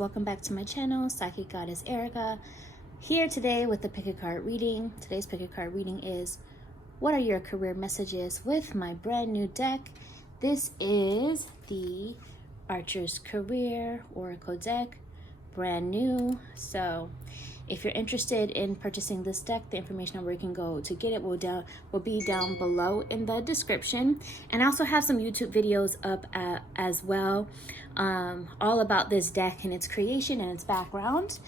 welcome back to my channel, Psychic Goddess Erica. Here today with the pick a card reading. Today's pick a card reading is, what are your career messages with my brand new deck? This is the Archer's Career Oracle deck, brand new. So if you're interested in purchasing this deck, the information on where you can go to get it will be down below in the description. And I also have some YouTube videos up as well, all about this deck and its creation and its background.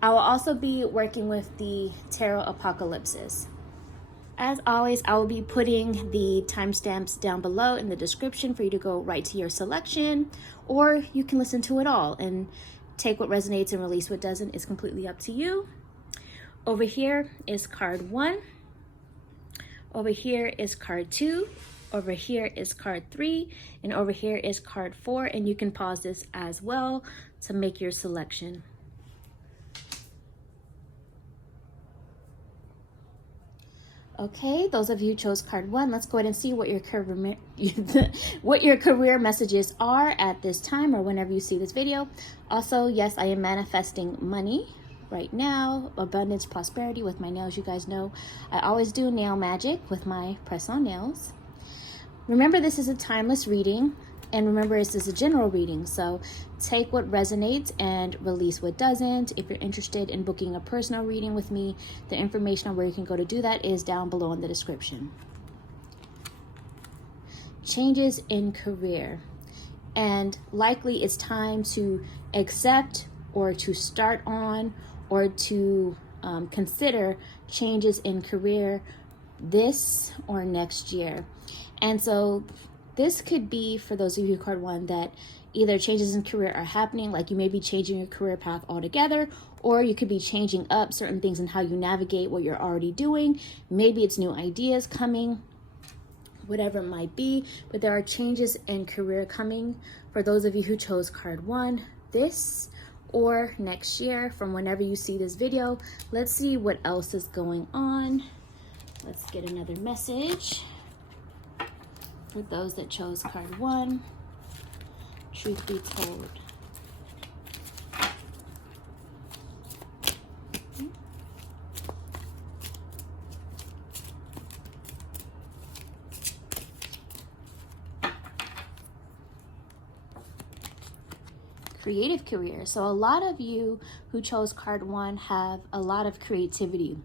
I will also be working with the Tarot Apocalypses. As always, I will be putting the timestamps down below in the description for you to go right to your selection, or you can listen to it all and take what resonates and release what doesn't. Is completely up to you. Over here is card 1. Over here is card 2. Over here is card 3. And over here is card 4. And you can pause this as well to make your selection. Okay, those of you who chose card 1, let's go ahead and see what your career messages are at this time or whenever you see this video. Also, yes, I am manifesting money right now, abundance, prosperity with my nails. You guys know I always do nail magic with my press-on nails. Remember, this is a timeless reading. And remember, this is a general reading, so take what resonates and release what doesn't. If you're interested in booking a personal reading with me, the information on where you can go to do that is down below in the description. Changes in career. And likely it's time to accept or to start on or to consider changes in career this or next year. And so this could be, for those of you who card 1, that either changes in career are happening, like you may be changing your career path altogether, or you could be changing up certain things in how you navigate what you're already doing. Maybe it's new ideas coming, whatever it might be, but there are changes in career coming for those of you who chose card 1 this or next year from whenever you see this video. Let's see what else is going on. Let's get another message. For those that chose card 1, truth be told. Creative career. So a lot of you who chose card 1 have a lot of creativity.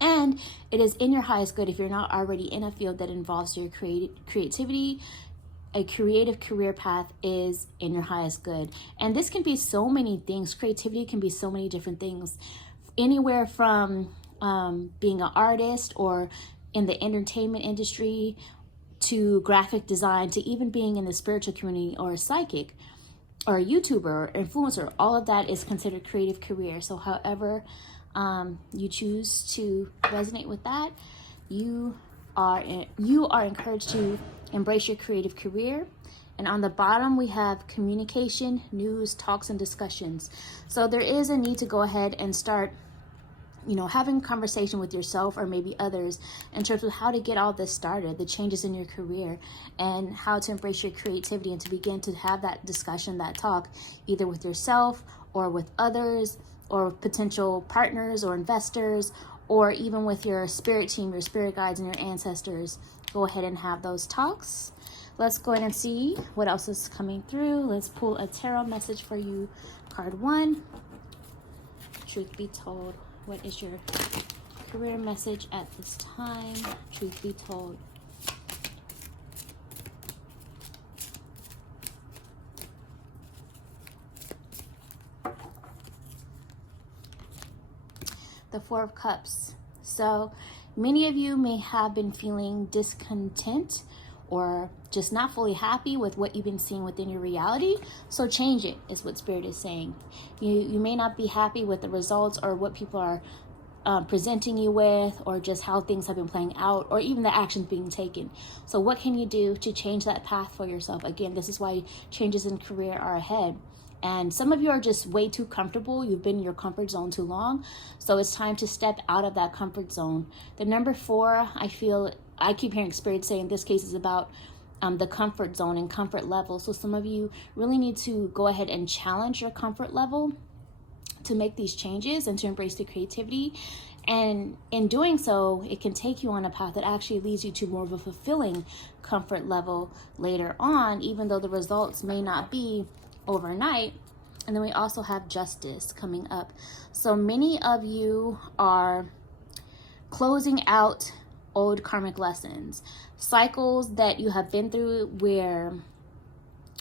And it is in your highest good if you're not already in a field that involves your creativity. A creative career path is in your highest good. And this can be so many things. Creativity can be so many different things. Anywhere from being an artist or in the entertainment industry to graphic design to even being in the spiritual community or a psychic or a YouTuber or influencer. All of that is considered creative career. So however you choose to resonate with that, you are encouraged to embrace your creative career. And on the bottom we have communication, news, talks, and discussions. So there is a need to go ahead and start having a conversation with yourself or maybe others in terms of how to get all this started, the changes in your career, and how to embrace your creativity and to begin to have that discussion, that talk, either with yourself or with others or potential partners or investors, or even with your spirit team, your spirit guides, and your ancestors. Go ahead and have those talks. Let's go ahead and see what else is coming through. Let's pull a tarot message for you. Card 1, truth be told. What is your career message at this time? Truth be told. The 4 of Cups. So many of you may have been feeling discontent or just not fully happy with what you've been seeing within your reality. So change it is what Spirit is saying. You may not be happy with the results or what people are presenting you with, or just how things have been playing out, or even the actions being taken. So what can you do to change that path for yourself? Again, this is why changes in career are ahead. And some of you are just way too comfortable. You've been in your comfort zone too long. So it's time to step out of that comfort zone. The number 4, I keep hearing Spirit say in this case is about the comfort zone and comfort level. So some of you really need to go ahead and challenge your comfort level to make these changes and to embrace the creativity. And in doing so, it can take you on a path that actually leads you to more of a fulfilling comfort level later on, even though the results may not be overnight. And then we also have justice coming up. So many of you are closing out old karmic lessons, cycles that you have been through where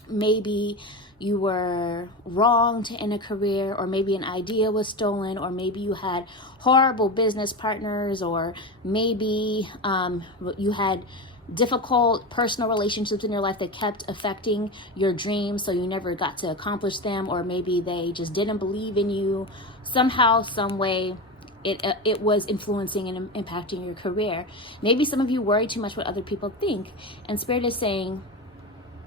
maybe you were wronged in a career, or maybe an idea was stolen, or maybe you had horrible business partners, or maybe you had difficult personal relationships in your life that kept affecting your dreams, so you never got to accomplish them, or maybe they just didn't believe in you. Somehow, some way, it was influencing and impacting your career. Maybe some of you worry too much what other people think, and Spirit is saying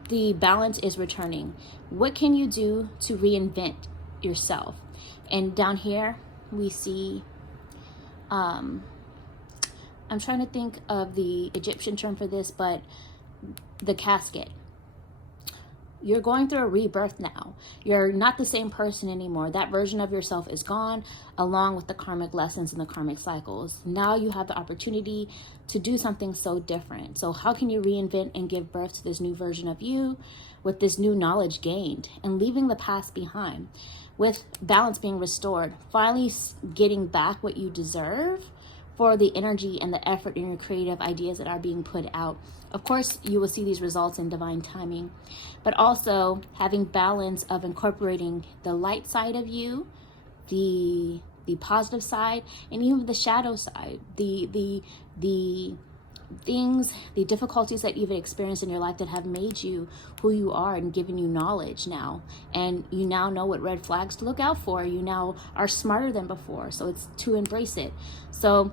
the balance is returning. What can you do to reinvent yourself? And down here we see, I'm trying to think of the Egyptian term for this, but the casket. You're going through a rebirth now. You're not the same person anymore. That version of yourself is gone, along with the karmic lessons and the karmic cycles. Now you have the opportunity to do something so different. So how can you reinvent and give birth to this new version of you with this new knowledge gained and leaving the past behind, with balance being restored, finally getting back what you deserve for the energy and the effort in your creative ideas that are being put out. Of course, you will see these results in divine timing, but also having balance of incorporating the light side of you, the positive side, and even the shadow side, the things, the difficulties that you've experienced in your life that have made you who you are and given you knowledge now. And you now know what red flags to look out for. You now are smarter than before. So it's to embrace it. So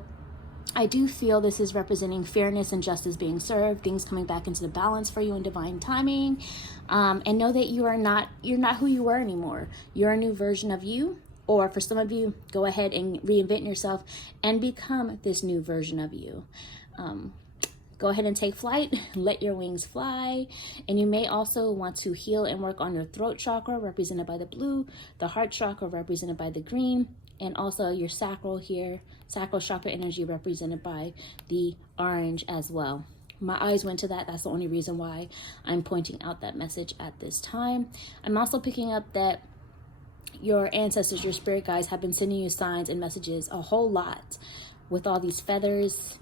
I do feel this is representing fairness and justice being served, things coming back into the balance for you in divine timing. And know that you're not who you were anymore. You're a new version of you. Or for some of you, go ahead and reinvent yourself and become this new version of you. Go ahead and take flight, let your wings fly. And you may also want to heal and work on your throat chakra, represented by the blue, the heart chakra, represented by the green, and also your sacral here, sacral chakra energy, represented by the orange as well. My eyes went to that. That's the only reason why I'm pointing out that message at this time. I'm also picking up that your ancestors, your spirit guides, have been sending you signs and messages a whole lot with all these feathers.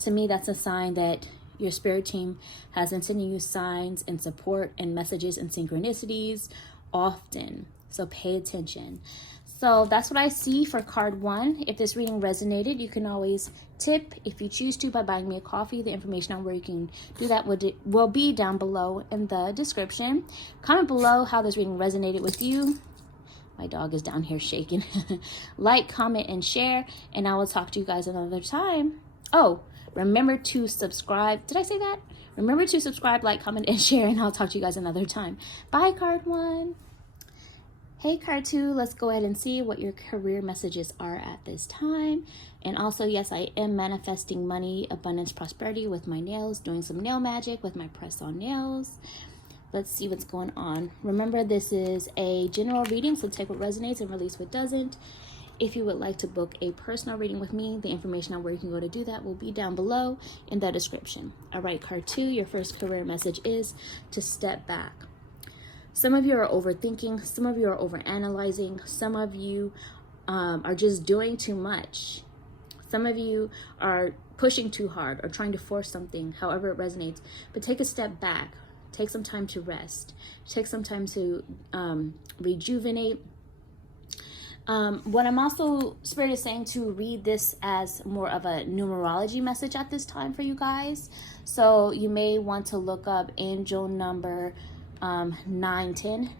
To me, that's a sign that your spirit team has been sending you signs and support and messages and synchronicities often. So pay attention. So that's what I see for card 1. If this reading resonated, you can always tip if you choose to by buying me a coffee. The information on where you can do that will be down below in the description. Comment below how this reading resonated with you. My dog is down here shaking. Like, comment, and share, and I will talk to you guys another time. Oh, remember to subscribe. Did I say that? Remember to subscribe, like, comment, and share, and I'll talk to you guys another time. Bye, card 1. Hey, card 2, let's go ahead and see what your career messages are at this time. And also, yes, I am manifesting money, abundance, prosperity with my nails, doing some nail magic with my press-on nails. Let's see what's going on. Remember, this is a general reading, so take what resonates and release what doesn't. If you would like to book a personal reading with me, the information on where you can go to do that will be down below in the description. All right, card 2, your first career message is to step back. Some of you are overthinking. Some of you are overanalyzing. Some of you are just doing too much. Some of you are pushing too hard or trying to force something, however it resonates. But take a step back. Take some time to rest. Take some time to rejuvenate. What I'm also, Spirit is saying to read this as more of a numerology message at this time for you guys. So you may want to look up angel number 910,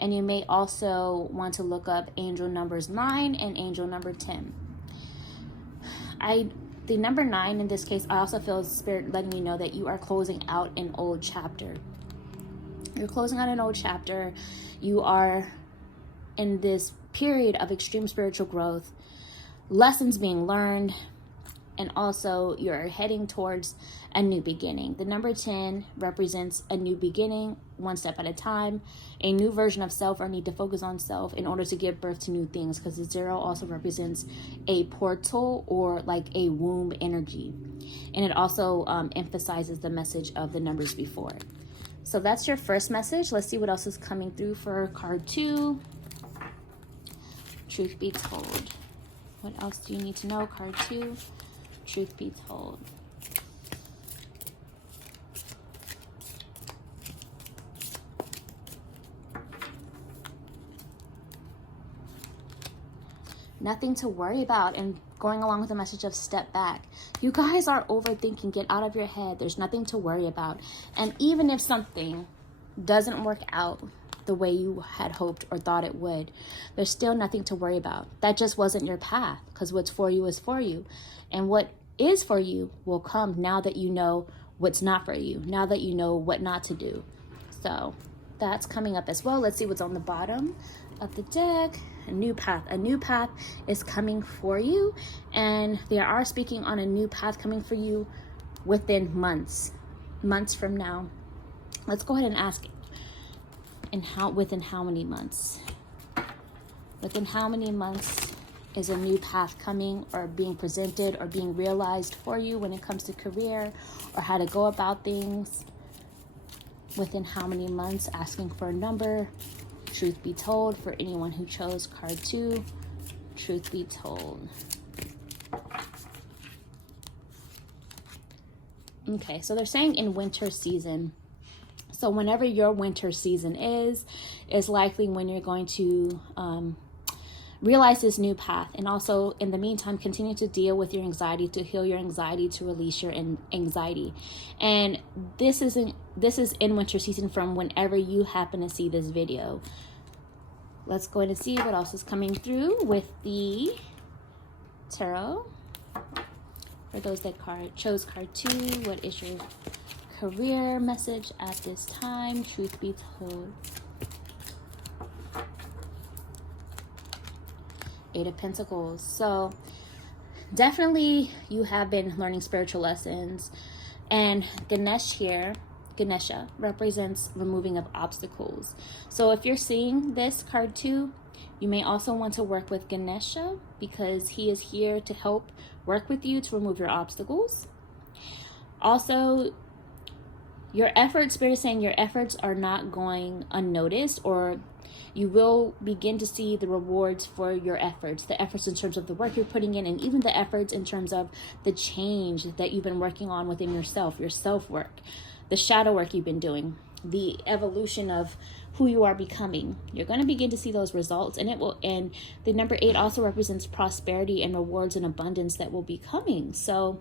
and you may also want to look up angel numbers 9 and angel number 10. The number 9 in this case, I also feel Spirit letting me know that you are closing out an old chapter. You're closing out an old chapter. You are in this period of extreme spiritual growth, lessons being learned, and also you're heading towards a new beginning. The number 10 represents a new beginning, one step at a time, a new version of self, or need to focus on self in order to give birth to new things, because the 0 also represents a portal or like a womb energy. And it also emphasizes the message of the numbers before it. So that's your first message. Let's see what else is coming through for card 2. Truth be told. What else do you need to know? Card 2. Truth be told. Nothing to worry about, and going along with the message of step back. You guys are overthinking. Get out of your head. There's nothing to worry about. And even if something doesn't work out the way you had hoped or thought it would, there's still nothing to worry about. That just wasn't your path, because what's for you is for you. And what is for you will come now that you know what's not for you, now that you know what not to do. So that's coming up as well. Let's see what's on the bottom of the deck. A new path. A new path is coming for you, and they are speaking on a new path coming for you within months from now. Let's go ahead and ask, within how many months? Within how many months is a new path coming or being presented or being realized for you when it comes to career or how to go about things? Within how many months? Asking for a number. Truth be told, for anyone who chose card 2, truth be told. Okay, so they're saying in winter season. So whenever your winter season is likely when you're going to realize this new path. And also, in the meantime, continue to deal with your anxiety, to heal your anxiety, to release your anxiety. And this is in winter season from whenever you happen to see this video. Let's go ahead and see what else is coming through with the tarot. For those that chose card 2, what is your career message at this time? Truth be told. 8 of Pentacles. So definitely you have been learning spiritual lessons, and Ganesha represents removing of obstacles. So if you're seeing this card 2, you may also want to work with Ganesha, because he is here to help work with you to remove your obstacles. Also, your efforts, Spirit is saying your efforts are not going unnoticed, or you will begin to see the rewards for your efforts, the efforts in terms of the work you're putting in, and even the efforts in terms of the change that you've been working on within yourself, your self-work, the shadow work you've been doing, the evolution of who you are becoming. You're going to begin to see those results, and and the number 8 also represents prosperity and rewards and abundance that will be coming. So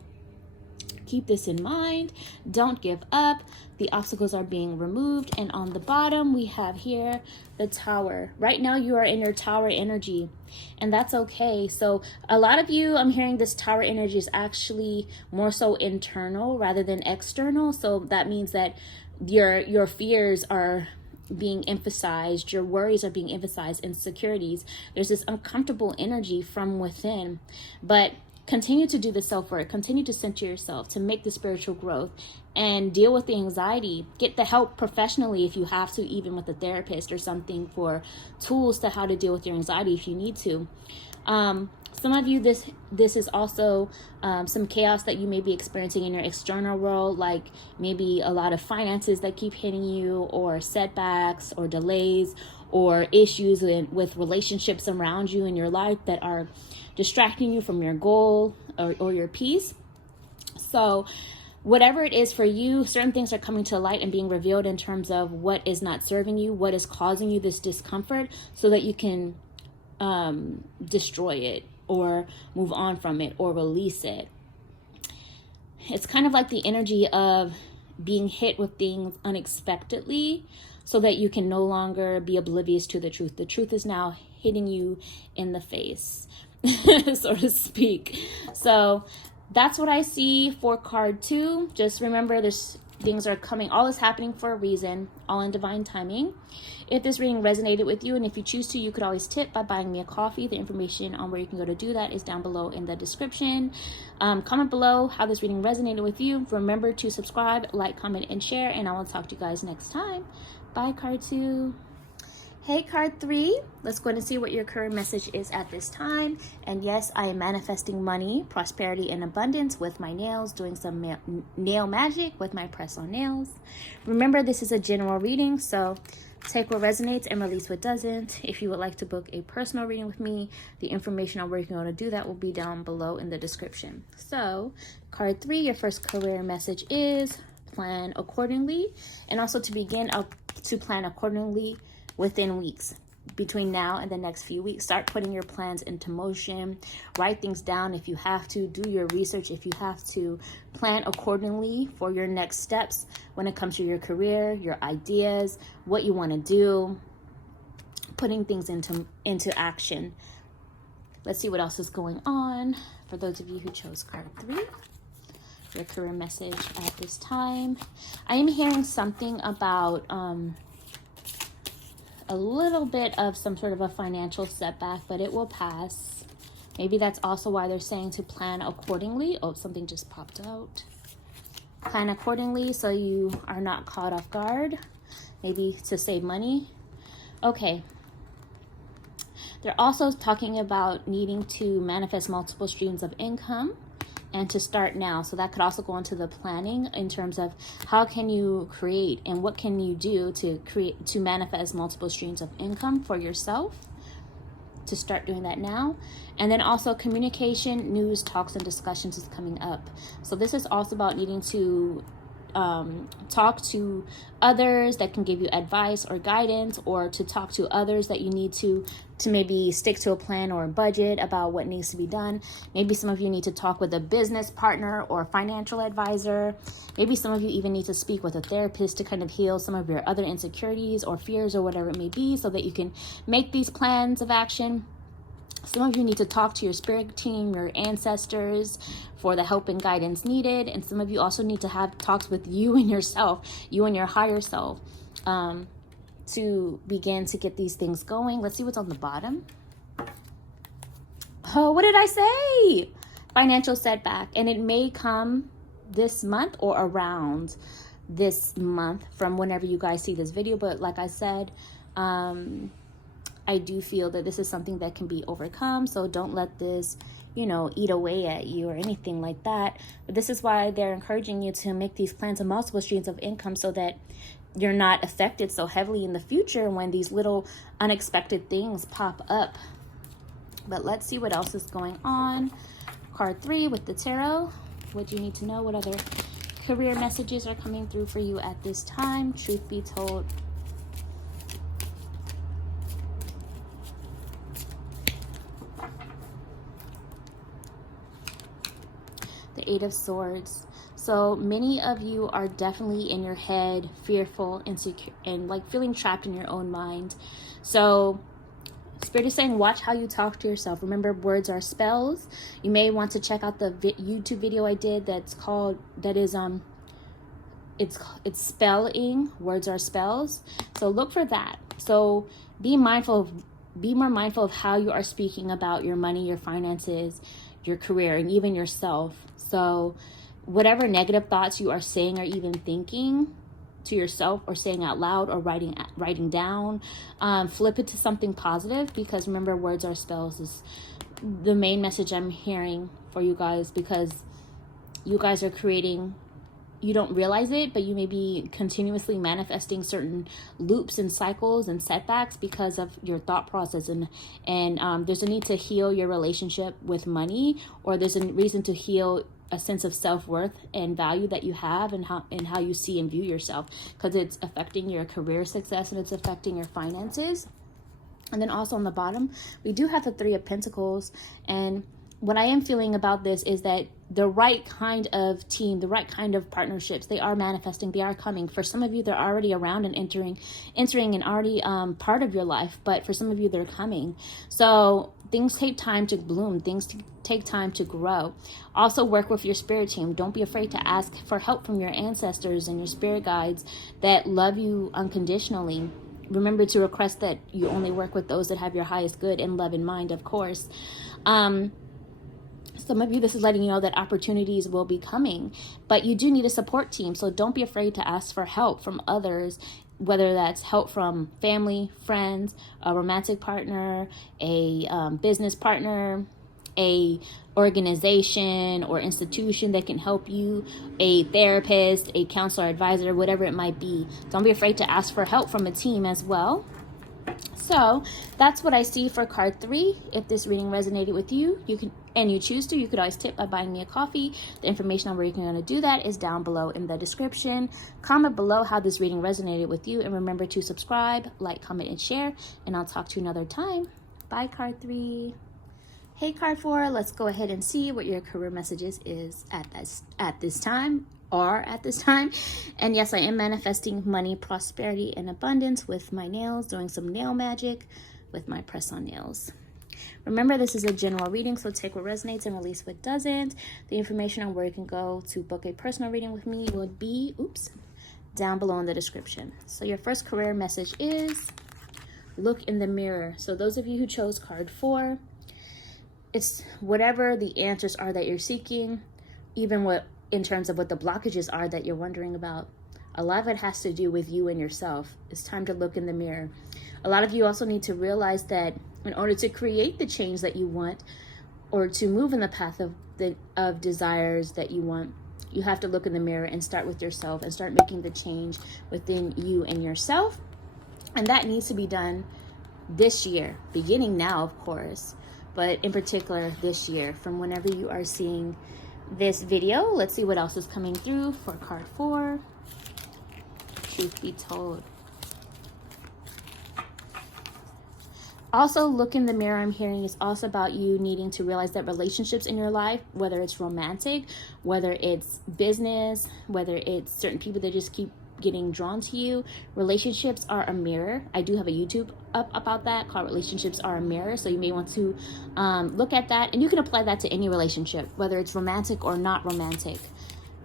keep this in mind. Don't give up. The obstacles are being removed. And on the bottom, we have here the Tower. Right now, you are in your Tower energy, and that's okay. So a lot of you, I'm hearing this Tower energy is actually more so internal rather than external. So that means that your fears are being emphasized, your worries are being emphasized, insecurities. There's this uncomfortable energy from within, but continue to do the self-work, continue to center yourself, to make the spiritual growth, and deal with the anxiety. Get the help professionally if you have to, even with a therapist or something, for tools to how to deal with your anxiety if you need to. Some of you, this is also some chaos that you may be experiencing in your external world, like maybe a lot of finances that keep hitting you, or setbacks or delays, or issues with relationships around you in your life that are distracting you from your goal or your peace. So whatever it is for you, certain things are coming to light and being revealed in terms of what is not serving you, what is causing you this discomfort, so that you can destroy it or move on from it or release it. It's kind of like the energy of being hit with things unexpectedly, so that you can no longer be oblivious to the truth. The truth is now hitting you in the face, so to speak. So that's what I see for card 2. Just remember, there's Things are coming, all is happening for a reason, all in divine timing. If this reading resonated with you, and if you choose to, you could always tip by buying me a coffee. The information on where you can go to do that is down below in the description. Comment below how this reading resonated with you. Remember to subscribe, like, comment, and share, and I will talk to you guys next time. Bye, card 2. Hey, card 3, let's go ahead and see what your current message is at this time. And yes, I am manifesting money, prosperity, and abundance with my nails, doing some nail magic with my press-on nails. Remember, this is a general reading, so take what resonates and release what doesn't. If you would like to book a personal reading with me, the information on where you can go to do that will be down below in the description. So, card 3, your first career message is plan accordingly, and also to begin to plan accordingly within weeks. Between now and the next few weeks, start putting your plans into motion. Write things down if you have to. Do your research if you have to. Plan accordingly for your next steps when it comes to your career, your ideas, what you want to do, putting things into action. Let's see what else is going on for those of you who chose card 3. Your career message at this time. I am hearing something about a little bit of some sort of a financial setback, but it will pass. Maybe that's also why they're saying to plan accordingly. Oh, something just popped out. Plan accordingly so you are not caught off guard. Maybe to save money. Okay. They're also talking about needing to manifest multiple streams of income and to start now. So that could also go into the planning in terms of how can you create and what can you do to manifest multiple streams of income for yourself, to start doing that now. And then also communication, news, talks, and discussions is coming up. So this is also about needing to talk to others that can give you advice or guidance, or to talk to others that you need to maybe stick to a plan or a budget about what needs to be done. Maybe some of you need to talk with a business partner or financial advisor. Maybe some of you even need to speak with a therapist to kind of heal some of your other insecurities or fears or whatever it may be, so that you can make these plans of action. Some of you need to talk to your spirit team, your ancestors, for the help and guidance needed. And some of you also need to have talks with you and yourself, you and your higher self, to begin to get these things going. Let's see what's on the bottom. Oh, what did I say? Financial setback. And it may come this month or around this month from whenever you guys see this video. But like I said, I do feel that this is something that can be overcome. So don't let this, eat away at you or anything like that. But this is why they're encouraging you to make these plans of multiple streams of income, so that you're not affected so heavily in the future when these little unexpected things pop up. But let's see what else is going on. Card 3 with the tarot. What do you need to know? What other career messages are coming through for you at this time? Truth be told. The 8 of Swords. So many of you are definitely in your head, fearful, insecure, and like feeling trapped in your own mind. So Spirit is saying, watch how you talk to yourself. Remember, words are spells. You may want to check out the YouTube video I did it's spelling. Words are spells. So look for that. So be more mindful of how you are speaking about your money, your finances, your career, and even yourself. So whatever negative thoughts you are saying or even thinking to yourself, or saying out loud, or writing down, flip it to something positive, because remember, words are spells is the main message I'm hearing for you guys, because you guys are creating, you don't realize it, but you may be continuously manifesting certain loops and cycles and setbacks because of your thought process. And there's a need to heal your relationship with money, or there's a reason to heal a sense of self-worth and value that you have, and how you see and view yourself, because it's affecting your career success and it's affecting your finances. And then also on the bottom, we do have the 3 of Pentacles. And what I am feeling about this is that the right kind of team, the right kind of partnerships, they are manifesting, they are coming. For some of you, they're already around and entering and already part of your life. But for some of you, they're coming. So Things take time to bloom. Things take time to grow. Also work with your spirit team. Don't be afraid to ask for help from your ancestors and your spirit guides that love you unconditionally. Remember to request that you only work with those that have your highest good and love in mind, of course. Some of you, this is letting you know that opportunities will be coming, but you do need a support team. So don't be afraid to ask for help from others, whether that's help from family, friends, a romantic partner, a business partner, a organization or institution that can help you, a therapist, a counselor, advisor, whatever it might be. Don't be afraid to ask for help from a team as well. So that's what I see for card 3. If this reading resonated with you, you can, and you choose to, you could always tip by buying me a coffee. The information on where you're going to do that is down below in the description. Comment below how this reading resonated with you, and remember to subscribe, like, comment, and share, and I'll talk to you another time. Bye, card 3. Hey, card 4, let's go ahead and see what your career messages is at this time. And yes, I am manifesting money, prosperity, and abundance with my nails, doing some nail magic with my press-on nails. Remember, this is a general reading, so take what resonates and release what doesn't. The information on where you can go to book a personal reading with me would be, down below in the description. So your first career message is, look in the mirror. So those of you who chose card 4, it's whatever the answers are that you're seeking, even what in terms of what the blockages are that you're wondering about. A lot of it has to do with you and yourself. It's time to look in the mirror. A lot of you also need to realize that in order to create the change that you want, or to move in the path of desires that you want, you have to look in the mirror and start with yourself and start making the change within you and yourself. And that needs to be done this year, beginning now, of course, but in particular this year, from whenever you are seeing this video. Let's see what else is coming through for card 4. Truth be told. Also, look in the mirror, I'm hearing, is also about you needing to realize that relationships in your life, whether it's romantic, whether it's business, whether it's certain people that just keep getting drawn to you, relationships are a mirror. I do have a YouTube up about that called Relationships Are a Mirror, so you may want to look at that, and you can apply that to any relationship, whether it's romantic or not romantic,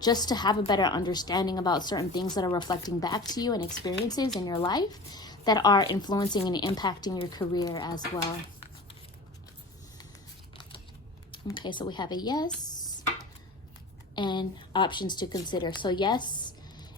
just to have a better understanding about certain things that are reflecting back to you and experiences in your life that are influencing and impacting your career as well. Okay, so we have a yes and options to consider. So yes,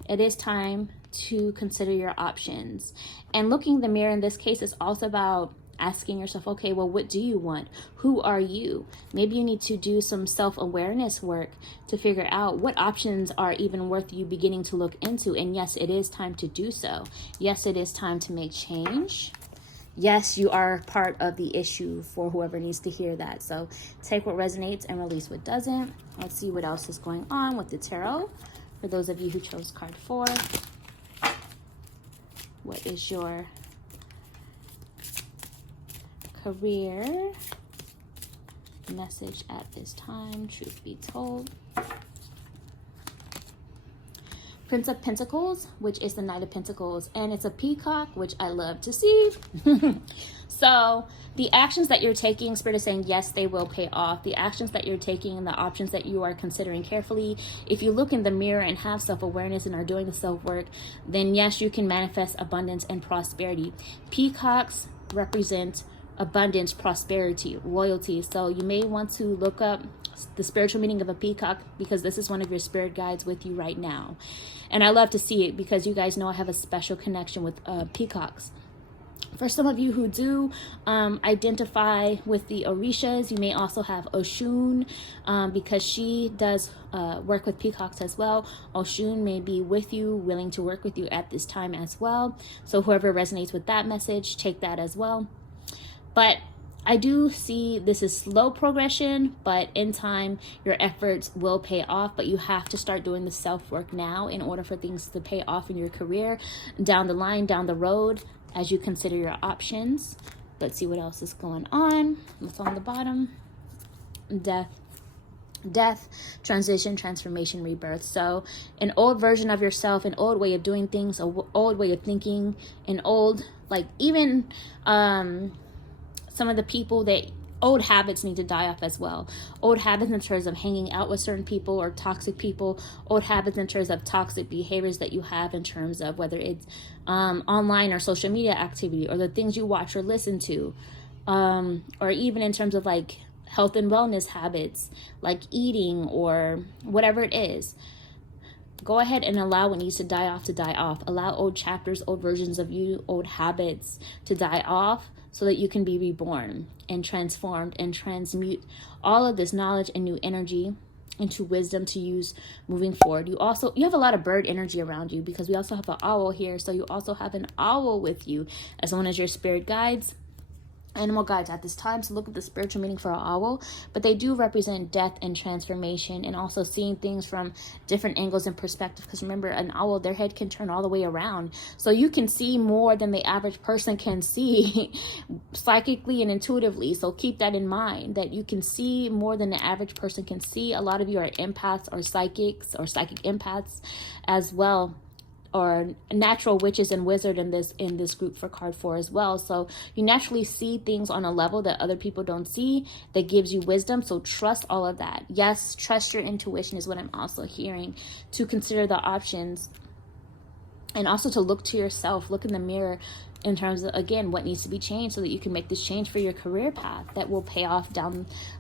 it is time to consider your options. And looking in the mirror in this case is also about asking yourself, okay, well, what do you want? Who are you? Maybe you need to do some self-awareness work to figure out what options are even worth you beginning to look into. And yes, it is time to do so. Yes, it is time to make change. Yes, you are part of the issue for whoever needs to hear that. So take what resonates and release what doesn't. Let's see what else is going on with the tarot. For those of you who chose card 4, what is your career message at this time? Truth be told. Prince of Pentacles, which is the Knight of Pentacles, and it's a peacock, which I love to see. So the actions that you're taking, Spirit is saying, yes, they will pay off. The actions that you're taking and the options that you are considering carefully, if you look in the mirror and have self-awareness and are doing the self-work, then yes, you can manifest abundance and prosperity. Peacocks represent abundance, prosperity, royalty. So you may want to look up the spiritual meaning of a peacock, because this is one of your spirit guides with you right now. And I love to see it because you guys know I have a special connection with peacocks. For some of you who do identify with the Orishas, you may also have Oshun, because she does work with peacocks as well. Oshun may be with you, willing to work with you at this time as well. So whoever resonates with that message, take that as well. But I do see this is slow progression, but in time, your efforts will pay off. But you have to start doing the self-work now in order for things to pay off in your career down the line, down the road, as you consider your options. Let's see what else is going on. What's on the bottom? Death, transition, transformation, rebirth. So an old version of yourself, an old way of doing things, an old way of thinking, an old, like even some of the people that Old habits need to die off as well. Old habits in terms of hanging out with certain people or toxic people. Old habits in terms of toxic behaviors that you have in terms of whether it's online or social media activity, or the things you watch or listen to, or even in terms of like health and wellness habits, like eating or whatever it is. Go ahead and allow what needs to die off to die off. Allow old chapters, old versions of you, old habits to die off, so that you can be reborn and transformed and transmute all of this knowledge and new energy into wisdom to use moving forward. You have a lot of bird energy around you, because we also have an owl here. So you also have an owl with you as one of your spirit guides, animal guides at this time. So look at the spiritual meaning for an owl, but they do represent death and transformation, and also seeing things from different angles and perspective. Because remember, an owl, their head can turn all the way around, so you can see more than the average person can see psychically and intuitively. So keep that in mind, that you can see more than the average person can see. A lot of you are empaths or psychics or psychic empaths as well, or natural witches and wizard in this group for card 4 as well. So you naturally see things on a level that other people don't see, that gives you wisdom. So trust all of that. Yes, trust your intuition is what I'm also hearing, to consider the options, and also to look to yourself, look in the mirror in terms of, again, what needs to be changed, so that you can make this change for your career path that will pay off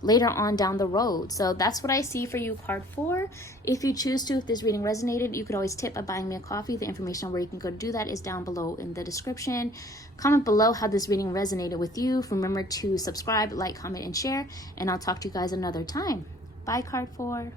later on down the road. So that's what I see for you, card 4. If you choose to, if this reading resonated, you could always tip by buying me a coffee. The information on where you can go do that is down below in the description. Comment below how this reading resonated with you. Remember to subscribe, like, comment, and share, and I'll talk to you guys another time. Bye, card 4.